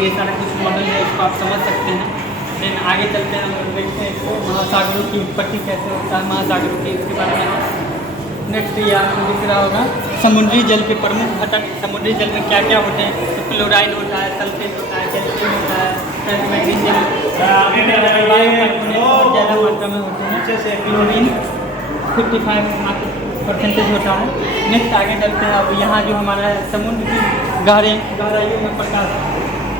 ये सारा कुछ मॉडल है, इसको आप समझ सकते हैं। देन आगे चलते हैं, हम लोग देखते हैं इसको महासागरों की उत्पत्ति कैसे होता है, महासागरों की इसके बारे में। नेक्स्ट ये आपको दिख रहा होगा समुद्री जल के प्रमुख घटक। समुद्री जल में क्या क्या होते हैं, तो क्लोराइड होता है, सल्फेट होता है, कैल्शियम होता है, मैग्नीशियम, बायोकार्बोनेट ज़्यादा मात्रा में होते हैं, जैसे क्लोरीन 55% होता है। नेक्स्ट आगे चलते हैं, अब यहाँ जो हमारा समुद्र की गहराइयों में प्रकाश,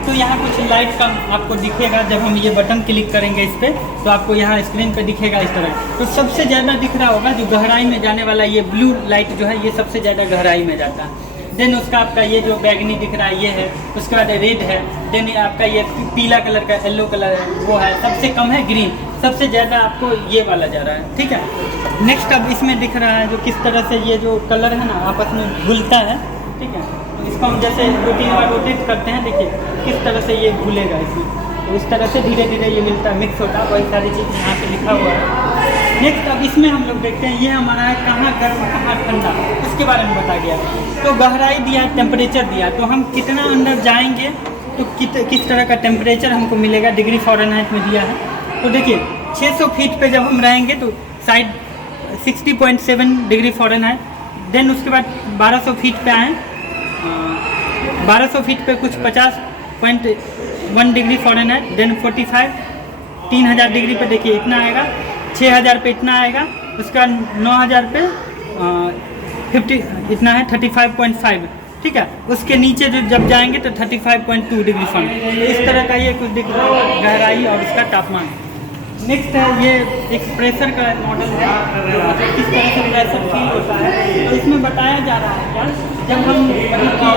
तो यहाँ कुछ लाइट का आपको दिखेगा। जब हम ये बटन क्लिक करेंगे इस पर, तो आपको यहाँ स्क्रीन पे दिखेगा इस तरह। तो सबसे ज़्यादा दिख रहा होगा जो गहराई में जाने वाला ये ब्लू लाइट जो है, ये सबसे ज़्यादा गहराई में जाता है। देन उसका आपका ये जो बैगनी दिख रहा है ये है, उसके बाद रेड है, देन आपका ये पीला कलर का येलो कलर है वो है, सबसे कम है ग्रीन, सबसे ज़्यादा आपको ये वाला जा रहा है, ठीक है। नेक्स्ट अब इसमें दिख रहा है जो किस तरह से ये जो कलर है ना आपस में घुलता है, ठीक है। तो इसको हम जैसे 2-3 बार रोटेट करते हैं, देखिए किस तरह से ये घुलेगा इसमें, तो इस तरह से धीरे धीरे ये मिलता मिक्स होता है, वही सारी चीज़ यहाँ पे लिखा हुआ है। नेक्स्ट अब इसमें हम लोग देखते हैं, ये हमारा है कहाँ गर्म कहाँ ठंडा, उसके बारे में बता गया। तो गहराई दिया, टेम्परेचर दिया, तो हम कितना अंदर जाएंगे तो किस तरह का टेम्परेचर हमको मिलेगा, डिग्री फ़ारेनहाइट में दिया है। तो देखिए 600 फीट पे जब हम रहेंगे तो साइड 60.7 डिग्री फ़ारेनहाइट। देन उसके बाद 1200 फीट पे आएँ, 1200 फीट पे कुछ 50.1 डिग्री फ़ारेनहाइट। देन 45 3000 डिग्री पे देखिए इतना आएगा, 6000 पे इतना आएगा, उसका 9000 पे 50 इतना है 35.5, ठीक है। उसके नीचे जो जब जाएंगे तो 35.2 डिग्री फ़ारेनहाइट। तो इस तरह का ये कुछ दिख रहा है गहराई और इसका तापमान। नेक्स्ट है ये एक प्रेशर का मॉडल है, किस तरह से प्रेशर फील होता है। तो इसमें बताया जा रहा है क्या, जब हम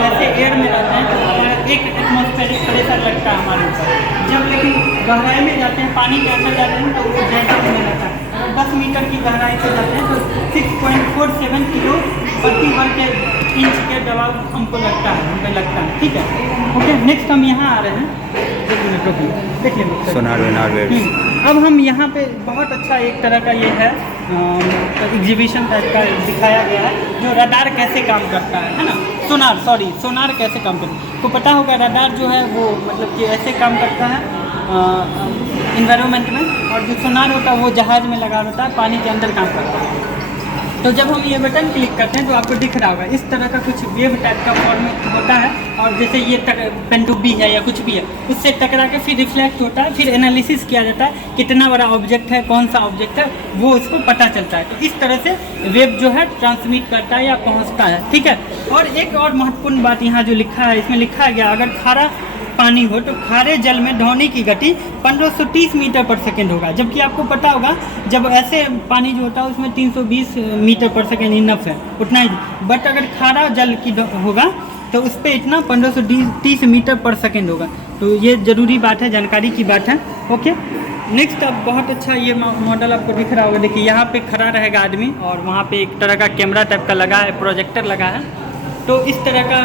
ऐसे एयर में रहते हैं तो हमारा एक एटमॉस्फेरिक प्रेशर लगता है हमारे ऊपर। जब लेकिन गहराई में जाते हैं, पानी के अंदर जाते हैं तो उसको जैसा होने लगता है। 10 मीटर की गहराई से जाते हैं तो 6.47 किलो प्रति वर्ग इंच के दबाव हमको लगता है, ठीक है। ओके, नेक्स्ट हम यहाँ आ रहे हैं, देखिए सोनार अब हम यहाँ पे बहुत अच्छा एक तरह का ये है एग्जीबिशन टाइप का दिखाया गया है, जो रडार कैसे काम करता है ना, सोनार कैसे काम करता है। तो पता होगा रडार जो है वो मतलब कि ऐसे काम करता है इन्वायरमेंट में, और जो सोनार होता है वो जहाज़ में लगा रहता है, पानी के अंदर काम करता है। तो जब हम ये बटन क्लिक करते हैं तो आपको दिख रहा होगा इस तरह का कुछ वेव टाइप का फॉर्म होता है, और जैसे ये पेनटुब्बी है या कुछ भी है, उससे टकरा के फिर रिफ्लेक्ट होता है, फिर एनालिसिस किया जाता है कितना बड़ा ऑब्जेक्ट है, कौन सा ऑब्जेक्ट है, वो इसको पता चलता है। तो इस तरह से वेव जो है ट्रांसमिट करता है या पहुँचता है, ठीक है। और एक और महत्वपूर्ण बात यहाँ जो लिखा है, इसमें लिखा गया अगर खारा पानी हो तो खारे जल में ध्वनि की गति 1530 मीटर पर सेकेंड होगा, जबकि आपको पता होगा जब ऐसे पानी जो होता है उसमें 320 मीटर पर सेकेंड इनफ है, उतना ही। बट अगर खारा जल की होगा तो उस पर इतना 1530 मीटर पर सेकेंड होगा। तो ये ज़रूरी बात है, जानकारी की बात है। ओके, नेक्स्ट अब बहुत अच्छा ये मॉडल आपको दिख रहा होगा, देखिए यहाँ पे खड़ा रहेगा आदमी और वहाँ पे एक तरह का कैमरा टाइप का लगा है, प्रोजेक्टर लगा है। तो इस तरह का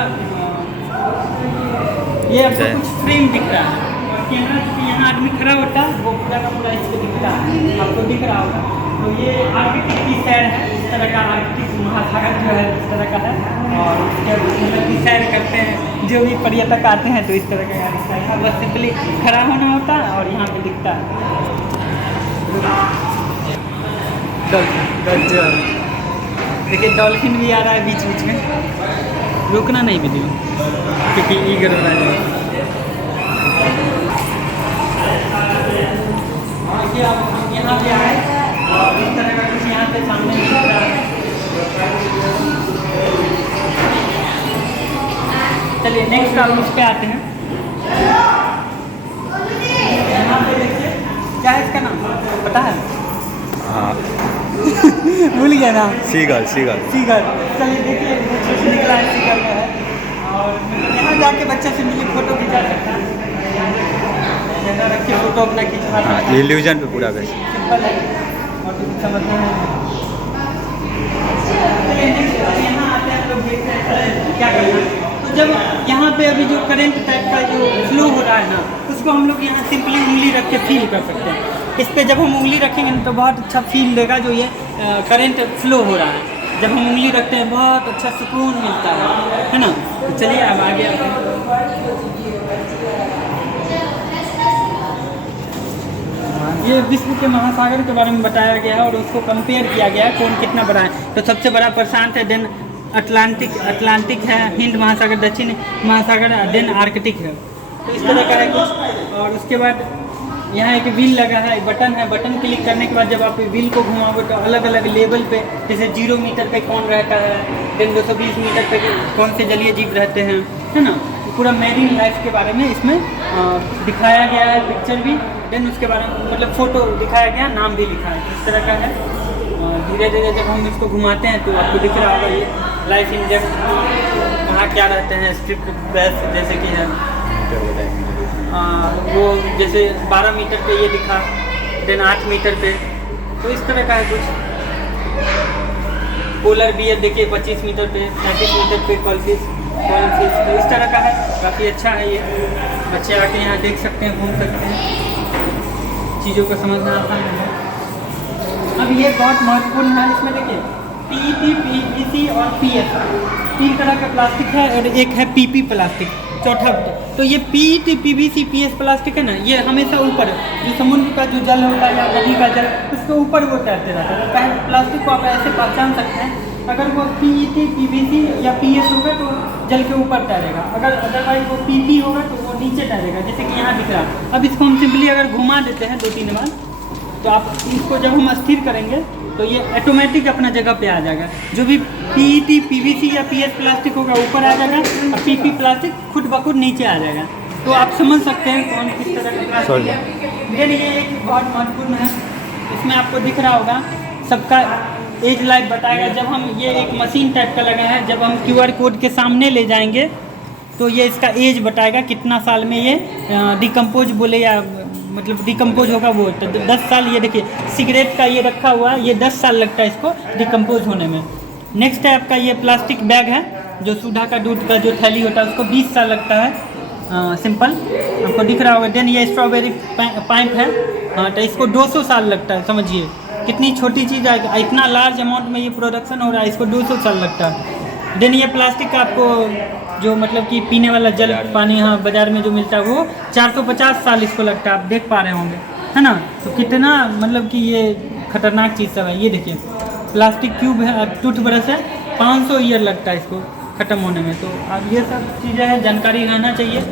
ये आपको कुछ फ्रेम दिख रहा है, और कैमरा यहाँ आदमी खड़ा होता है वो पूरा का पूरा इसको दिखता है, आपको दिख रहा होगा। तो ये आर्कटिक की सैर है, इस तरह का आर्कटिक महासागर जो है इस तरह का है, और मतलब की सैर करते हैं जो भी पर्यटक आते हैं, तो इस तरह का दिखता है। बस सिंपली खड़ा होना होता है और यहाँ पे दिखता है। देखिए डॉल्फिन भी आ रहा है बीच बीच में, रुकना नहीं वीडियो क्योंकि ईगर हो रहा है। देखिए अब हम यहाँ पे आए और इस तरह का कुछ यहाँ पे सामने दिख रहा है। चलिए नेक्स्ट आप उस पर आते हैं। यहाँ पे देखिए क्या है इसका नाम पता है? हाँ भूल गया ना, सीगल। चलिए देखिए निकला है, सीगल का है, और यहाँ जाके बच्चे से मिली फोटो खिंचा सकता है, रख के फोटो अपना खिंचवा सकता है। इल्यूजन पे पूरा बस सिंपल है और कुछ समझना है। यहाँ आते हैं लोग देखते हैं क्या करना है। तो जब यहाँ पे अभी जो करंट टाइप का जो फ्लो हो रहा है ना, उसको हम लोग यहाँ सिंपली उंगली रख के फील कर सकते हैं। इस पर जब हम उंगली रखेंगे तो बहुत अच्छा फील देगा जो ये करंट फ्लो हो रहा है। जब हम उंगली रखते हैं बहुत अच्छा सुकून मिलता है ना। तो चलिए अब आगे आते हैं। ये विश्व के महासागर के बारे में बताया गया है और उसको कंपेयर किया गया है कौन कितना बड़ा है। तो सबसे बड़ा प्रशांत है, देन अटलांटिक है, हिंद महासागर, दक्षिण महासागर, देन आर्कटिक है। तो इस तरह का है कुछ। और उसके बाद यहाँ एक व्हील लगा है, बटन है, बटन क्लिक करने के बाद जब आप व्हील को घुमाओगे तो अलग अलग लेवल पे, जैसे 0 मीटर पे कौन रहता है, देन 220 मीटर पे कौन से जलीय जीव रहते हैं, है ना। पूरा मैरीन लाइफ के बारे में इसमें दिखाया गया है, पिक्चर भी, देन उसके बारे में मतलब फ़ोटो दिखाया गया, नाम भी लिखा है। इस तरह का है। धीरे धीरे जब हम इसको घुमाते हैं तो आपको दिख रहा होगा ये लाइफ इन डेप्थ, कहाँ क्या रहते हैं, स्ट्रिप बेस जैसे कि है, वो जैसे 12 मीटर पे ये दिखा, देन 8 मीटर पे। तो इस तरह का है कुछ। पोलर बियर देखिए 25 मीटर पे, 35 मीटर पे कॉलफिश। तो इस तरह का है, काफ़ी अच्छा है ये। बच्चे आके यहाँ देख सकते हैं, घूम सकते हैं, चीज़ों को समझना आसान है। अब ये बहुत महत्वपूर्ण है, इसमें देखिए PET, PVC और PS 3 तरह का प्लास्टिक है और एक है PP प्लास्टिक, चौथा। तो ये PET, PVC, PS प्लास्टिक है ना, ये हमेशा ऊपर जो समुद्र का जो जल होता है या नदी का जल, उसके ऊपर वो तैरते रहता है। पहले प्लास्टिक को आप ऐसे पहचान सकते हैं, अगर वो PET, PVC या PS होगा तो जल के ऊपर तैरेगा, अगर अदरवाइज वो PP होगा तो वो नीचे तैरेगा, जैसे कि यहाँ दिख रहा। अब इसको हम सिंपली अगर घुमा देते हैं 2-3 बार, तो आप इसको जब हम स्थिर करेंगे तो ये ऑटोमेटिक अपना जगह पे आ जाएगा। जो भी PET, PVC या PS प्लास्टिक होगा ऊपर आ जाएगा और PP प्लास्टिक खुद ब खुद नीचे आ जाएगा। तो आप समझ सकते हैं कौन किस तरह का प्लास्टिक है। देन ये एक बहुत महत्वपूर्ण है, इसमें आपको दिख रहा होगा सबका एज लाइफ बताएगा। जब हम ये एक मशीन टाइप का लगा है, जब हम QR कोड के सामने ले जाएंगे तो ये इसका एज बताएगा कितना साल में ये डिकम्पोज बोले या मतलब डिकम्पोज होगा वो। तो 10 साल, ये देखिए सिगरेट का ये रखा हुआ है, ये 10 साल लगता है इसको डिकम्पोज होने में। नेक्स्ट है आपका ये प्लास्टिक बैग है, जो सुधा का दूध का जो थैली होता है उसको 20 साल लगता है, सिंपल आपको दिख रहा होगा। देन ये स्ट्रॉबेरी पाइप है, हाँ, तो इसको 200 साल लगता है। समझिए कितनी छोटी चीज़ है, इतना लार्ज अमाउंट में ये प्रोडक्शन हो रहा है, इसको 200 साल लगता है। देन ये प्लास्टिक का आपको जो मतलब कि पीने वाला जल पानी यहाँ बाज़ार में जो मिलता है वो 450 साल इसको लगता है, आप देख पा रहे होंगे, है ना। तो कितना मतलब कि ये खतरनाक चीज़ सब है। ये देखिए प्लास्टिक क्यूब है, टूथब्रश है, 500 ईयर लगता है इसको ख़त्म होने में। तो अब ये सब चीज़ें हैं, जानकारी रहना चाहिए।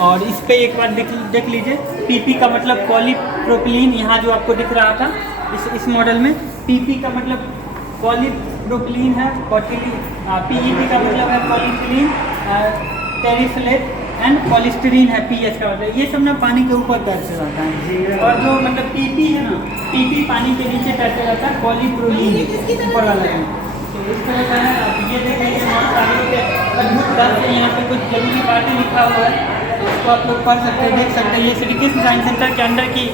और इस पर एक बार देख लीजिए, PP का मतलब पॉलीप्रोपिलीन, यहाँ जो आपको दिख रहा था इस मॉडल में PP का मतलब पॉलीप्रोपिलीन है, PET का मतलब है पॉलीथिलीन, टेरिफ्लेट एंड पॉलिस्टीरीन है PS का मतलब। ये सब ना पानी के ऊपर तैरते रहता है, और जो मतलब PP है ना, PP पानी के नीचे तैरते रहता है, पॉलीप्रोपिलीन ऊपर वाला है। तो इस तरह का है। अब ये देखेंगे महासागरों के अद्भुत तथ्य, यहाँ पे कुछ जरूरी बातें लिखा हुआ है, तो उसको आप लोग पढ़ सकते हैं, देख सकते हैं। ये श्री कृष्ण साइंस सेंटर के अंदर की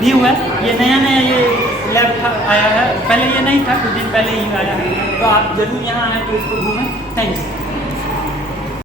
व्यू है। ये नया ये लैब आया है, पहले ये नहीं था, कुछ दिन पहले ही आया है। तो आप जरूर यहाँ आए तो इसको घूमें। Thank you.